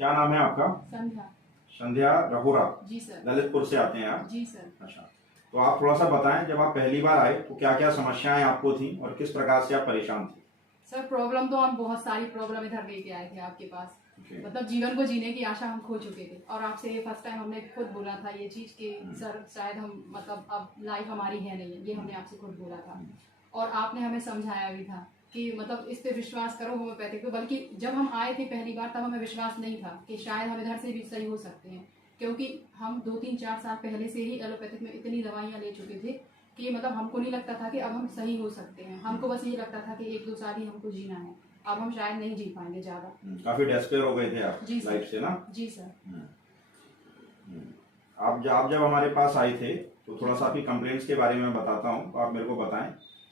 क्या नाम है आपका? संध्या। संध्या रहोरा। जी सर। ललितपुर से आते हैं आप? जी सर। अच्छा, तो आप थोड़ा सा बताएं, जब आप पहली बार आए तो क्या क्या समस्याएं आपको थी और किस प्रकार से आप परेशान थे? सर प्रॉब्लम तो हम बहुत सारी प्रॉब्लम इधर लेके आए थे आपके पास। मतलब जीवन को जीने की आशा हम खो चुके थे और आपसे ये फर्स्ट टाइम हमने खुद बोला था ये चीज कि सर शायद हम मतलब अब लाइफ हमारी है नहीं है, ये हमने आपसे खुद बोला था। और आपने हमें समझाया भी था कि मतलब इस पे विश्वास करो होम्योपैथिक पे। बल्कि जब हम आए थे पहली बार तब हमें विश्वास नहीं था कि शायद हम इधर से भी सही हो सकते हैं, क्योंकि हम 2-3-4 साल पहले से ही एलोपैथिक में इतनी दवाइयाँ ले चुके थे कि मतलब हमको नहीं लगता था कि अब हम सही हो सकते हैं। हमको बस ये लगता था कि 1-2 साल ही हमको जीना है, अब हम शायद नहीं जी पाएंगे ज्यादा। काफी डेस्पेयर हो गए थे आप जी सर। लाइफ से ना? जी सर। आप जब हमारे पास आए थे तो थोड़ा सा आपकी कंप्लेंट्स के बारे में बताता हूँ, तो आप मेरे को बताएं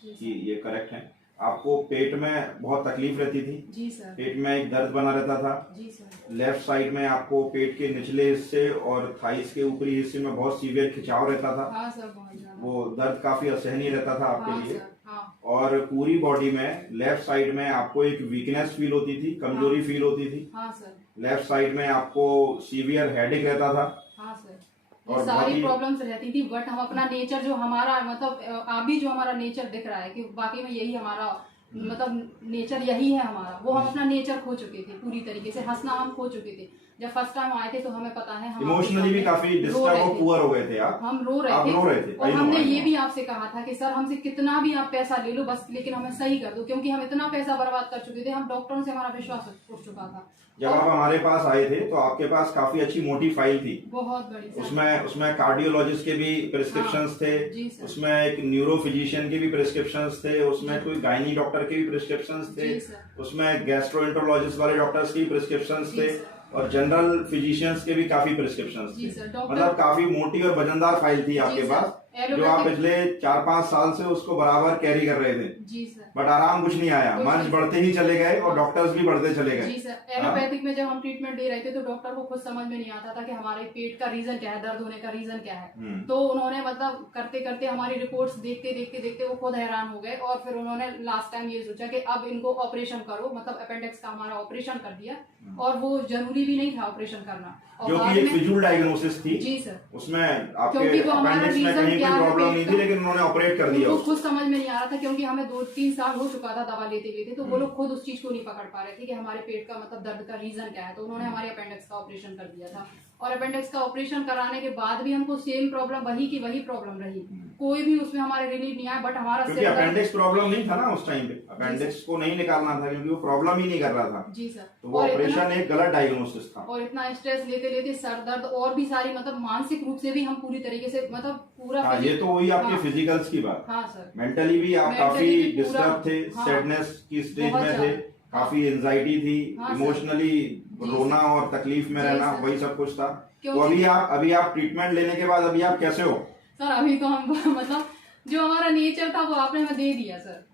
कि ये करेक्ट है। आपको पेट में बहुत तकलीफ रहती थी? जी सर। पेट में एक दर्द बना रहता था? जी सर। लेफ्ट साइड में आपको पेट के निचले हिस्से और थाइस के ऊपरी हिस्से में बहुत सीवियर खिंचाव रहता था? हाँ सर, बहुत ज्यादा। वो दर्द काफी असहनीय रहता था आपके हाँ लिए? सर, हाँ। और पूरी बॉडी में लेफ्ट साइड में आपको एक वीकनेस फील होती थी, कमजोरी फील होती थी? हाँ सर। लेफ्ट साइड में आपको सीवियर हेडेक रहता था? हाँ सर। और ये सारी प्रॉब्लम्स रहती थी, बट हम अपना नेचर जो हमारा मतलब अभी जो हमारा नेचर दिख रहा है कि बाकी में यही हमारा मतलब नेचर यही है हमारा, वो हम अपना नेचर खो चुके थे पूरी तरीके से। हंसना हम खो चुके थे। जब फर्स्ट टाइम आए थे तो हमें पता है हम इमोशनली भी काफी डिस्टर्ब और पुअर हो गए थे आप? हम रो रहे थे और हमने ये भी आपसे कहा था कि सर हमसे कितना भी आप पैसा ले लो बस, लेकिन हमें सही कर दो, क्योंकि हम इतना पैसा बर्बाद कर चुके थे, हम डॉक्टरों से हमारा विश्वास उठ चुका था। जब आप हमारे पास आए थे तो आपके पास काफी अच्छी मोटी फाइल थी, बहुत बड़ी। उसमें कार्डियोलॉजिस्ट के भी प्रिस्क्रिप्शंस थे, उसमें एक न्यूरो फिजिशियन के भी प्रिस्क्रिप्शंस थे, उसमें कोई गायनी डॉक्टर के भी प्रिस्क्रिप्शंस थे, उसमें गैस्ट्रोएंटरोलॉजिस्ट वाले डॉक्टर्स के भी प्रिस्क्रिप्शंस थे और जनरल फिजिशियंस के भी काफी प्रिस्क्रिप्शंस थे। मतलब काफी मोटी और वजनदार फाइल थी आपके पास, जो आप पिछले 4-5 साल से उसको बराबर कैरी कर रहे थे। जी सर। बट आराम कुछ नहीं आया, मर्ज बढ़ते ही चले गए और डॉक्टर्स भी बढ़ते चले गए। जी सर। एलोपैथिक में जब हम ट्रीटमेंट दे रहे थे तो डॉक्टर को खुद समझ में नहीं आता था कि हमारे पेट का रीजन क्या है, दर्द होने का रीजन क्या है। तो उन्होंने मतलब करते करते हमारी रिपोर्ट्स देखते देखते देखते वो खुद हैरान हो गए और फिर उन्होंने लास्ट टाइम ये सोचा कि अब इनको ऑपरेशन करो, मतलब अपेंडिक्स का हमारा ऑपरेशन कर दिया। और वो जरूरी भी नहीं था ऑपरेशन करना, जो कि एक फिजूल डायग्नोसिस थी। जी सर। उसमें आपके अपेंडिक्स में कहीं कोई प्रॉब्लम नहीं थी, लेकिन उन्होंने ऑपरेट कर दिया। कुछ समझ में नहीं आ रहा था, क्योंकि हमें 2-3 साल हो चुका था दवा लेते लेते, तो वो लोग खुद उस चीज को नहीं पकड़ पा रहे थे कि हमारे पेट का मतलब दर्द का रीजन क्या है। तो उन्होंने हमारे अपेंडिक्स का ऑपरेशन कर दिया था और अपेंडिक्स का ऑपरेशन कराने के बाद भी हमको सेम प्रॉब्लम वही की वही प्रॉब्लम रही, कोई भी उसमें हमारे रिलीफ नहीं आया। बट हमारा क्योंकि अपेंडिक्स प्रॉब्लम नहीं था ना उस टाइम पे, अपेंडिक्स को नहीं निकालना था क्योंकि वो प्रॉब्लम ही नहीं कर रहा था। जी सर। तो वो ऑपरेशन एक गलत डायग्नोसिस था। और इतना स्ट्रेस लेते लेते सर दर्द और भी सारी मतलब मानसिक रूप से भी हम पूरी तरीके से मतलब पूरा ये तो वही आपके फिजिकल्स की बात। हाँ सर। मेंटली भी आप काफी डिस्टर्ब थे, सैडनेस की स्टेज में थे, काफी एंजाइटी थी, इमोशनली रोना और तकलीफ में रहना, वही सब कुछ था। तो अभी आप ट्रीटमेंट लेने के बाद अभी आप कैसे हो? सर अभी तो हम मतलब जो हमारा नेचर था वो आपने हमें दे दिया सर,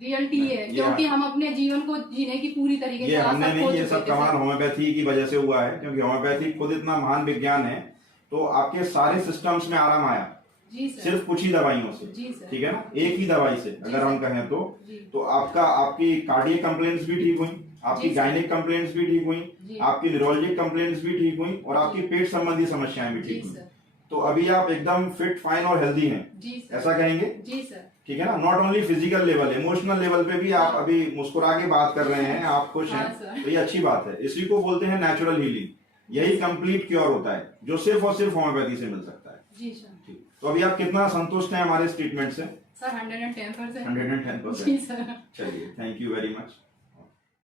रियलिटी है, क्योंकि हम अपने जीवन को जीने की पूरी तरीके से हमने नहीं, ये सब कमाल होम्योपैथी की वजह से हुआ है, क्योंकि होम्योपैथी खुद इतना महान विज्ञान है। तो आपके सारे सिस्टम्स में आराम आया। जी सर। सिर्फ कुछ ही दवाइयों से। जी सर। ठीक है ना, एक ही दवाई से अगर हम कहें तो आपकी कार्डियक कंप्लेंट्स भी ठीक हुई, आपकी गायनिक कंप्लेंट्स भी ठीक हुई, आपकी न्यूरोलॉजिक कंप्लेंट्स भी ठीक हुई और आपकी पेट संबंधी समस्याएं भी ठीक हुई। तो अभी आप एकदम फिट, फाइन और हेल्दी हैं, ऐसा कहेंगे? जी सर। ठीक है ना, not only physical level, emotional level पे भी आप अभी मुस्कुरा के बात कर रहे हैं, आप खुश हैं, तो ये अच्छी बात है। इसी को बोलते हैं नेचुरल हीलिंग। यही कंप्लीट क्योर होता है जो सिर्फ और सिर्फ होम्योपैथी से मिल सकता है। जी सर। ठीक। तो अभी आप कितना संतुष्ट हैं हमारे इस ट्रीटमेंट से? सर 110%। 110%। चलिए, थैंक यू वेरी मच।